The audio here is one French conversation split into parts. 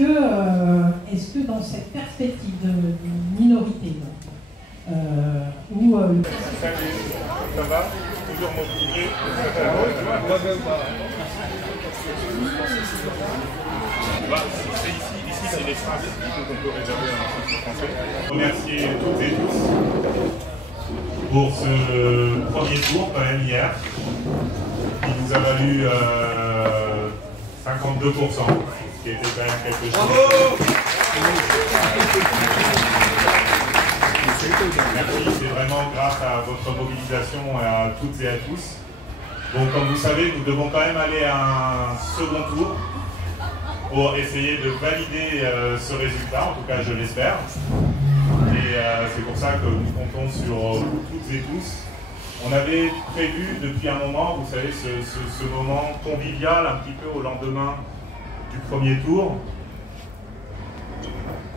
est-ce que dans cette perspective de minorité, où Salut, ça va? Toujours motivé? Ici c'est l'espace qu'on peut réserver à un centre français. Remercier toutes et tous pour ce premier tour quand même hier, qui nous a valu 52%, ce qui était quand même quelque chose. Bravo! Merci, c'est vraiment grâce à votre mobilisation et à toutes et à tous. Donc comme vous savez, nous devons quand même aller à un second tour pour essayer de valider ce résultat, en tout cas je l'espère. Et c'est pour ça que nous comptons sur vous toutes et tous. On avait prévu depuis un moment, vous savez, ce moment convivial un petit peu au lendemain du premier tour.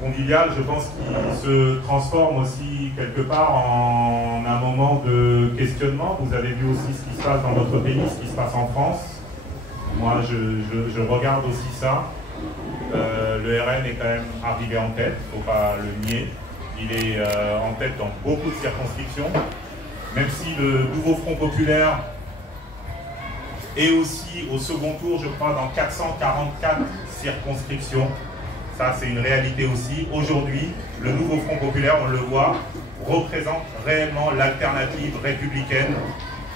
Convivial, je pense qu'il se transforme aussi quelque part en un moment de questionnement. Vous avez vu aussi ce qui se passe dans notre pays, ce qui se passe en France. Moi, je regarde aussi ça. Le RN est quand même arrivé en tête, il ne faut pas le nier. Il est en tête dans beaucoup de circonscriptions, même si le nouveau Front populaire est aussi au second tour, je crois, dans 444 circonscriptions. Ça, c'est une réalité aussi. Aujourd'hui, le nouveau Front populaire, on le voit, représente réellement l'alternative républicaine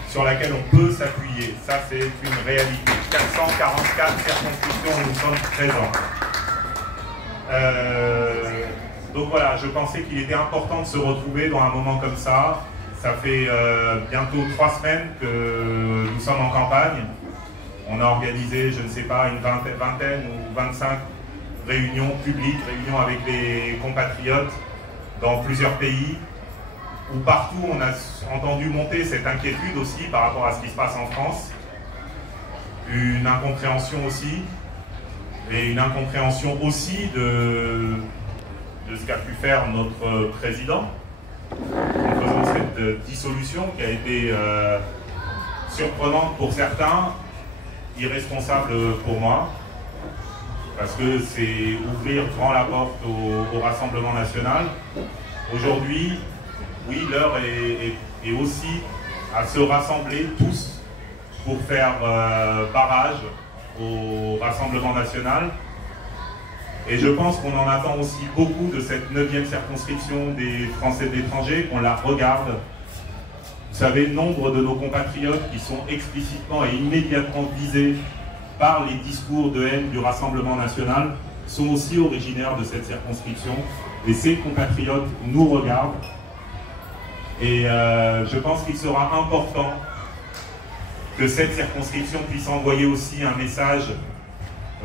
sur laquelle on peut s'appuyer. Ça, c'est une réalité. 444 circonscriptions où nous sommes présents. Donc voilà, je pensais qu'il était important de se retrouver dans un moment comme ça. Ça fait bientôt 3 semaines que nous sommes en campagne. On a organisé, je ne sais pas, une vingtaine ou 25 réunions publiques, réunions avec les compatriotes dans plusieurs pays, où partout on a entendu monter cette inquiétude aussi par rapport à ce qui se passe en France. Une incompréhension aussi, et une incompréhension aussi de ce qu'a pu faire notre président en faisant cette dissolution qui a été surprenante pour certains, irresponsable pour moi, parce que c'est ouvrir grand la porte au Rassemblement national. Aujourd'hui, oui, l'heure est aussi à se rassembler tous pour faire barrage au Rassemblement national. Et je pense qu'on en attend aussi beaucoup de cette 9e circonscription des Français de l'étranger, qu'on la regarde. Vous savez, nombre de nos compatriotes qui sont explicitement et immédiatement visés par les discours de haine du Rassemblement national sont aussi originaires de cette circonscription. Et ces compatriotes nous regardent. Et je pense qu'il sera important que cette circonscription puisse envoyer aussi un message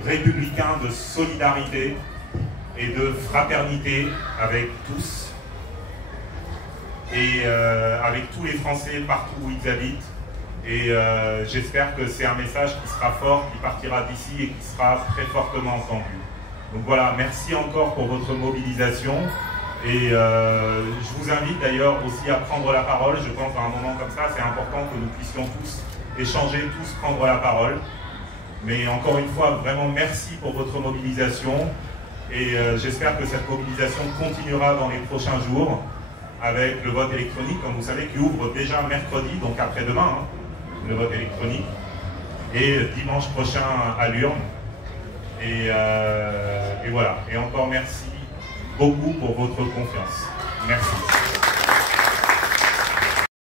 républicain de solidarité et de fraternité avec tous et avec tous les Français partout où ils habitent. Et j'espère que c'est un message qui sera fort, qui partira d'ici et qui sera très fortement entendu. Donc voilà, merci encore pour votre mobilisation. Et je vous invite d'ailleurs aussi à prendre la parole. Je pense qu'à un moment comme ça, c'est important que nous puissions tous échanger, tous prendre la parole. Mais encore une fois, vraiment merci pour votre mobilisation. Et j'espère que cette mobilisation continuera dans les prochains jours avec le vote électronique, comme vous savez, qui ouvre déjà mercredi, donc après-demain, hein, le vote électronique, et dimanche prochain à l'urne. Et voilà. Et encore merci beaucoup pour votre confiance. Merci.